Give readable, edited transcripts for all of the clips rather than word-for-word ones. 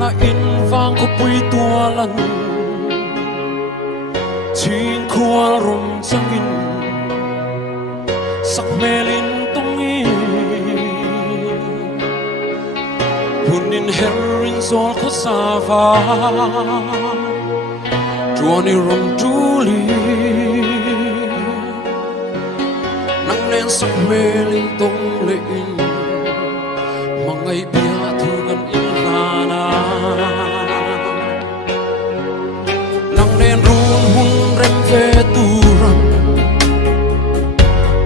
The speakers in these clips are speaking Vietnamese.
na in vang ko pui tua lan chin khual rum changin sak melin tungi punin herin zol ko sava tuani rum tuli nang nen sak melin tung lein mangai bia thungan ilhana nang nen run hun rem ve turan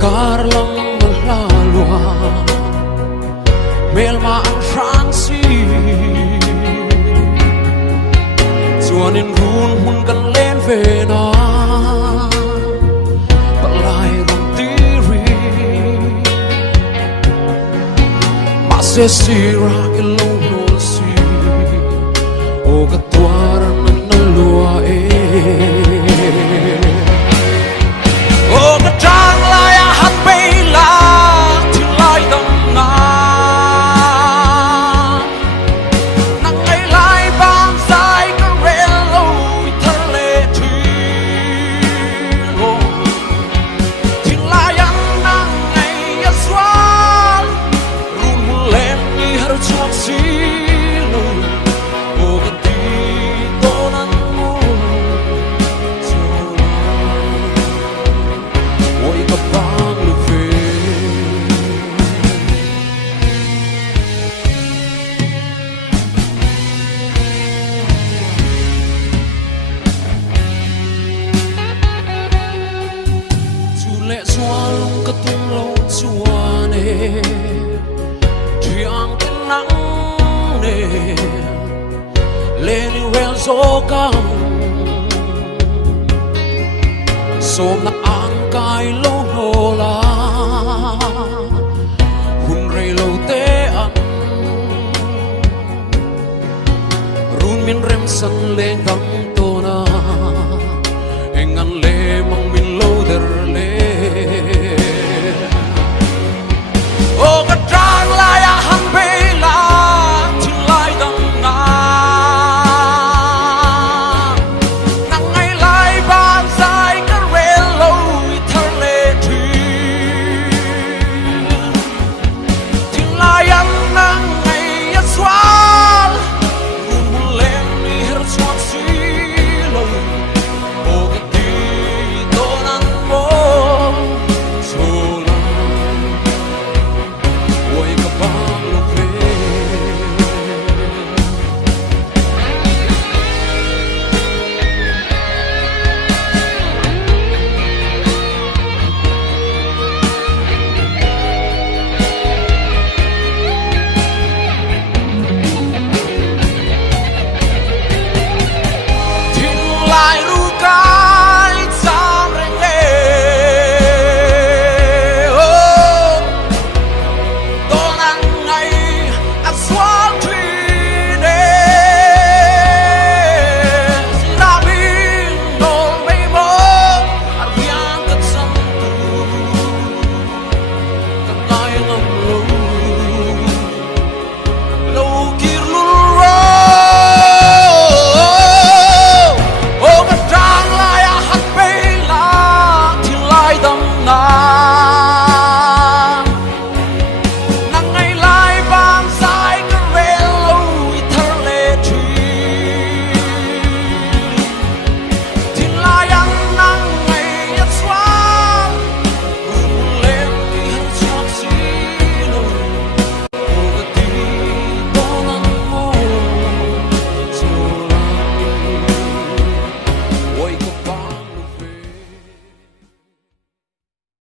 karlang malalua melma ang shansi chuanin run hun kan len ve na balai rum tiri se sira ilong no si o katwaran na lua o katang laya han beila tilai dam na nang ai lai bam sai ka relo thale thi o tilai an nang ai aswal har chuak si lo o gati to nan mo chora oi ka bang lu fe chu le xóa lung ka tung lo chua ne triang nắng nè lên ren gió căng xôm nặng ang cài lâu hồ la hun rây lâu té ăn run miên rem sân lên đắng